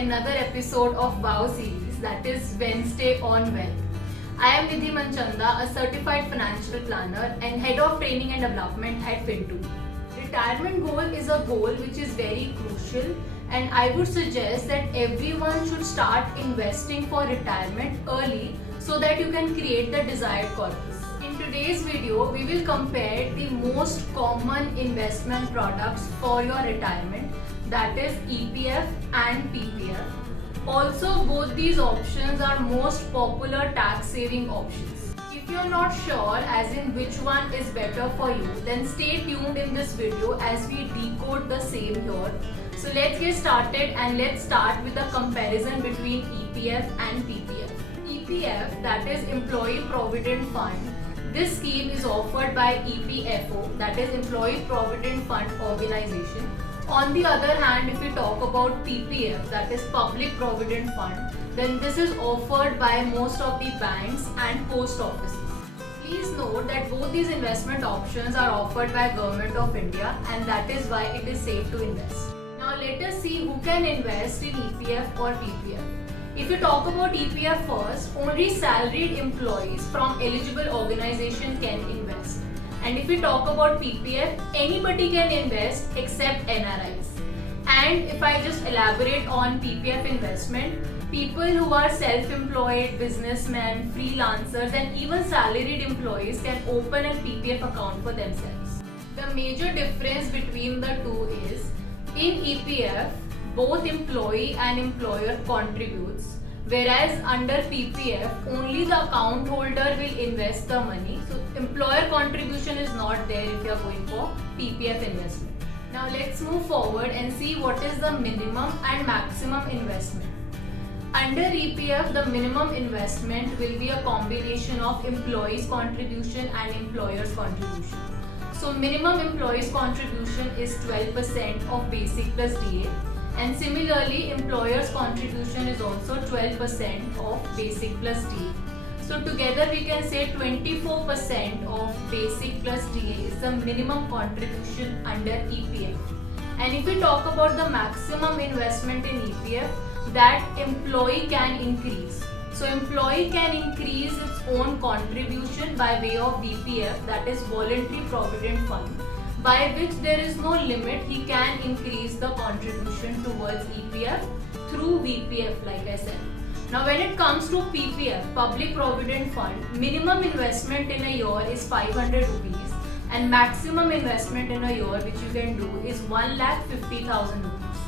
another episode of WOW series, that is Wednesday on Wealth. I am Nidhi Manchanda, a certified financial planner and head of training and development at Fintu. Retirement goal is a goal which is very crucial, and I would suggest that everyone should start investing for retirement early so that you can create the desired corpus. In today's video, we will compare the most common investment products for your retirement, that is EPF and PPF. Also, both these options are most popular tax saving options. If you are not sure as in which one is better for you, then stay tuned in this video as we decode the same here. So let's get started, and let's start with a comparison between EPF and PPF. EPF, that is Employee Provident Fund. This scheme is offered by EPFO, that is Employee Provident Fund Organization. On the other hand, if we talk about PPF, that is Public Provident Fund, then this is offered by most of the banks and post offices. Please note that both these investment options are offered by Government of India, and that is why it is safe to invest. Now let us see who can invest in EPF or PPF. If you talk about EPF first, only salaried employees from eligible organization can invest. And if we talk about PPF, anybody can invest except NRIs. And if I just elaborate on PPF investment, people who are self-employed, businessmen, freelancers, and even salaried employees can open a PPF account for themselves. The major difference between the two is, in EPF, both employee and employer contributes, whereas under PPF, only the account holder will invest the money. So employer contribution is not there if you are going for PPF investment. Now let's move forward and see what is the minimum and maximum investment. Under EPF, the minimum investment will be a combination of employees contribution and employers contribution. So minimum employees contribution is 12% of basic plus DA. And similarly, employer's contribution is also 12% of basic plus DA. So together we can say 24% of basic plus DA is the minimum contribution under EPF. And if we talk about the maximum investment in EPF, that employee can increase. So employee can increase its own contribution by way of VPF, that is Voluntary Provident Fund, by which there is no limit. He can increase the contribution towards EPF through VPF, like I said. Now when it comes to PPF, Public Provident Fund, minimum investment in a year is 500 rupees and maximum investment in a year which you can do is 1,50,000 rupees.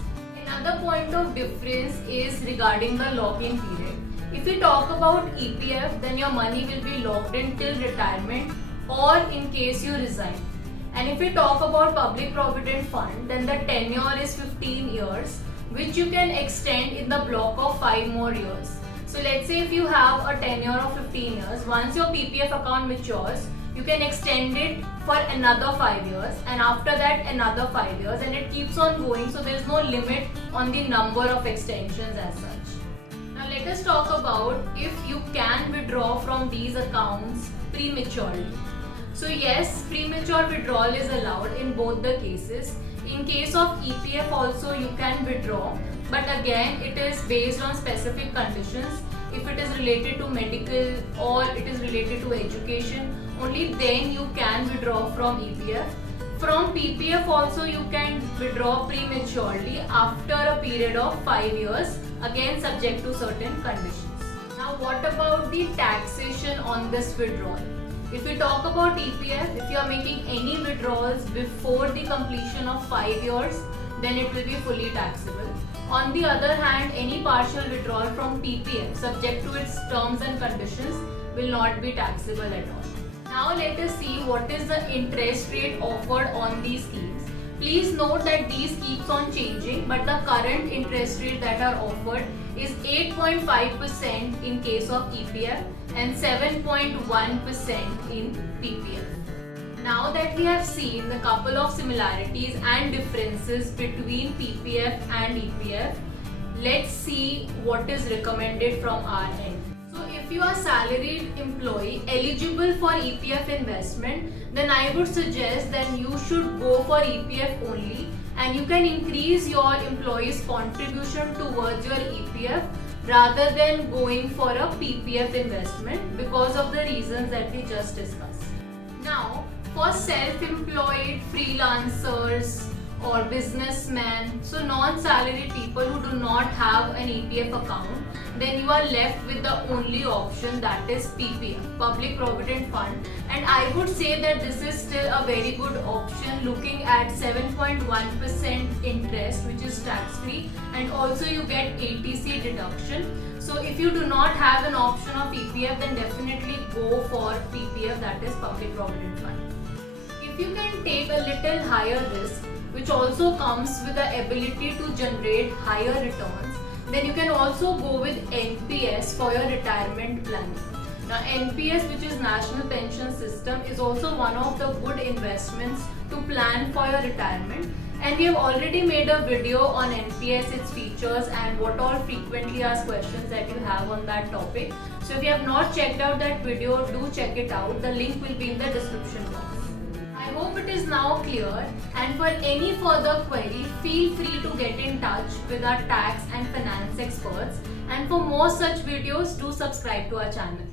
Another point of difference is regarding the lock-in period. If we talk about EPF, then your money will be locked in till retirement or in case you resign. And if we talk about Public Provident Fund, then the tenure is 15 years, which you can extend in the block of 5 more years. So let's say if you have a tenure of 15 years, once your PPF account matures, you can extend it for another 5 years, and after that another 5 years, and it keeps on going. So there is no limit on the number of extensions as such. Now let us talk about if you can withdraw from these accounts prematurely. So yes, premature withdrawal is allowed in both the cases. In case of EPF also you can withdraw, but again it is based on specific conditions. If it is related to medical or it is related to education, only then you can withdraw from EPF. From PPF also you can withdraw prematurely after a period of 5 years, again subject to certain conditions. Now what about the taxation on this withdrawal? If we talk about EPF, if you are making any withdrawals before the completion of 5 years, then it will be fully taxable. On the other hand, any partial withdrawal from PPF, subject to its terms and conditions, will not be taxable at all. Now let us see what is the interest rate offered on these schemes. Please note that these keeps on changing, but the current interest rate that are offered is 8.5% in case of EPF and 7.1% in PPF. Now that we have seen the couple of similarities and differences between PPF and EPF, let's see what is recommended from our end. So if If you are salaried employee eligible for EPF investment, then I would suggest that you should go for EPF only, and you can increase your employee's contribution towards your EPF rather than going for a PPF investment because of the reasons that we just discussed. Now, for self-employed freelancers or businessmen, so non-salaried people who do not have an EPF account, then you are left with the only option, that is PPF, Public Provident Fund. And I would say that this is still a very good option, looking at 7.1% interest, which is tax-free, and also you get ATC deduction. So if you do not have an option of EPF, then definitely go for PPF, that is Public Provident Fund. If you can take a little higher risk, which also comes with the ability to generate higher returns, then you can also go with NPS for your retirement planning. Now, NPS, which is National Pension System, is also one of the good investments to plan for your retirement. And we have already made a video on NPS, its features, and what all frequently asked questions that you have on that topic. So if you have not checked out that video, do check it out. The link will be in the description box. I hope it is now clear, and for any further query, feel free to get in touch with our tax and finance experts. And for more such videos, do subscribe to our channel.